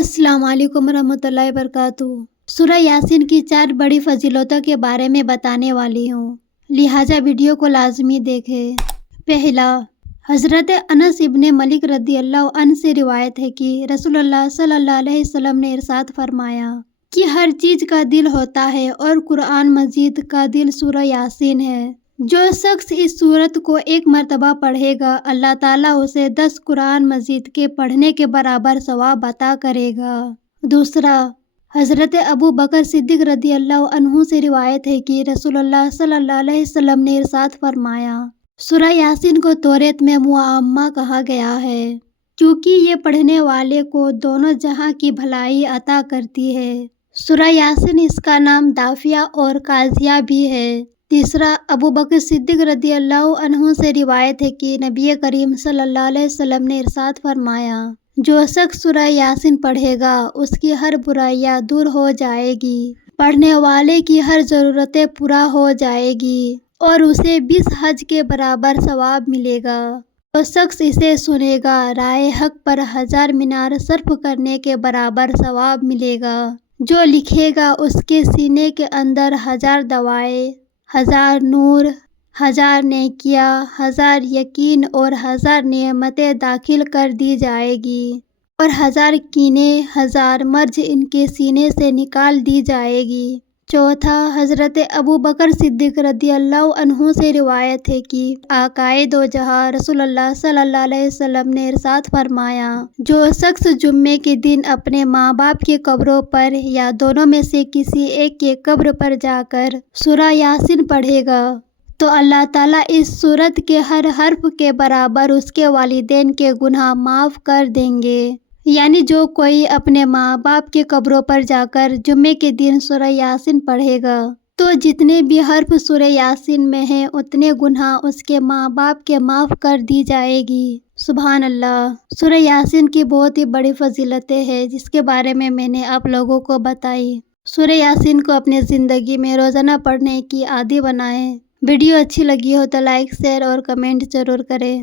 السلام علیکم ورحمۃ اللہ وبرکاتہ۔ سورہ یاسین کی 4 بڑی فضیلتوں کے بارے میں بتانے والی ہوں، لہٰذا ویڈیو کو لازمی دیکھیں۔ پہلا، حضرت انس ابن مالک رضی اللہ عنہ سے روایت ہے کہ رسول اللہ صلی اللہ علیہ وسلم نے ارشاد فرمایا کہ ہر چیز کا دل ہوتا ہے اور قرآن مجید کا دل سورہ یاسین ہے۔ جو شخص اس سورت کو 1 مرتبہ پڑھے گا، اللہ تعالیٰ اسے 10 قرآن مجید کے پڑھنے کے برابر ثواب عطا کرے گا۔ دوسرا، حضرت ابو بکر صدیق رضی اللہ عنہ سے روایت ہے کہ رسول اللہ صلی اللہ علیہ وسلم نے ارشاد فرمایا، سورہ یاسین کو توریت میں معمہ کہا گیا ہے کیونکہ یہ پڑھنے والے کو دونوں جہاں کی بھلائی عطا کرتی ہے۔ سورہ یاسین اس کا نام دافیہ اور قاضیہ بھی ہے۔ تیسرا، ابو بکر صدیق رضی اللہ عنہ سے روایت ہے کہ نبی کریم صلی اللہ علیہ وسلم نے ارشاد فرمایا، جو شخص سورہ یاسین پڑھے گا اس کی ہر برائیاں دور ہو جائے گی، پڑھنے والے کی ہر ضرورتیں پورا ہو جائے گی اور اسے 20 حج کے برابر ثواب ملے گا۔ جو شخص اسے سنے گا، راہ حق پر 1000 مینار صرف کرنے کے برابر ثواب ملے گا۔ جو لکھے گا اس کے سینے کے اندر 1000 دعائیں، 1000 نور، 1000 نیکیاں، 1000 یقین اور 1000 نعمتیں داخل کر دی جائے گی اور 1000 کینے، 1000 مرض ان کے سینے سے نکال دی جائے گی۔ چوتھا، حضرت ابو بکر صدیق رضی اللہ عنہ سے روایت ہے کہ آقائے دو جہاں رسول اللہ صلی اللہ علیہ وسلم نے ارشاد فرمایا، جو شخص جمعے کے دن اپنے ماں باپ کی قبروں پر یا دونوں میں سے کسی ایک کے قبر پر جا کر سورہ یاسین پڑھے گا تو اللہ تعالیٰ اس سورت کے ہر حرف کے برابر اس کے والدین کے گناہ معاف کر دیں گے۔ یعنی جو کوئی اپنے ماں باپ کی قبروں پر جا کر جمعے کے دن سورہ یاسین پڑھے گا تو جتنے بھی حرف سورہ یاسین میں ہیں اتنے گناہ اس کے ماں باپ کے معاف کر دی جائے گی۔ سبحان اللہ۔ سورہ یاسین کی بہت ہی بڑی فضیلتیں ہیں جس کے بارے میں نے آپ لوگوں کو بتائی۔ سورہ یاسین کو اپنی زندگی میں روزانہ پڑھنے کی عادی بنائیں۔ ویڈیو اچھی لگی ہو تو لائک، شیئر اور کمنٹ ضرور کریں۔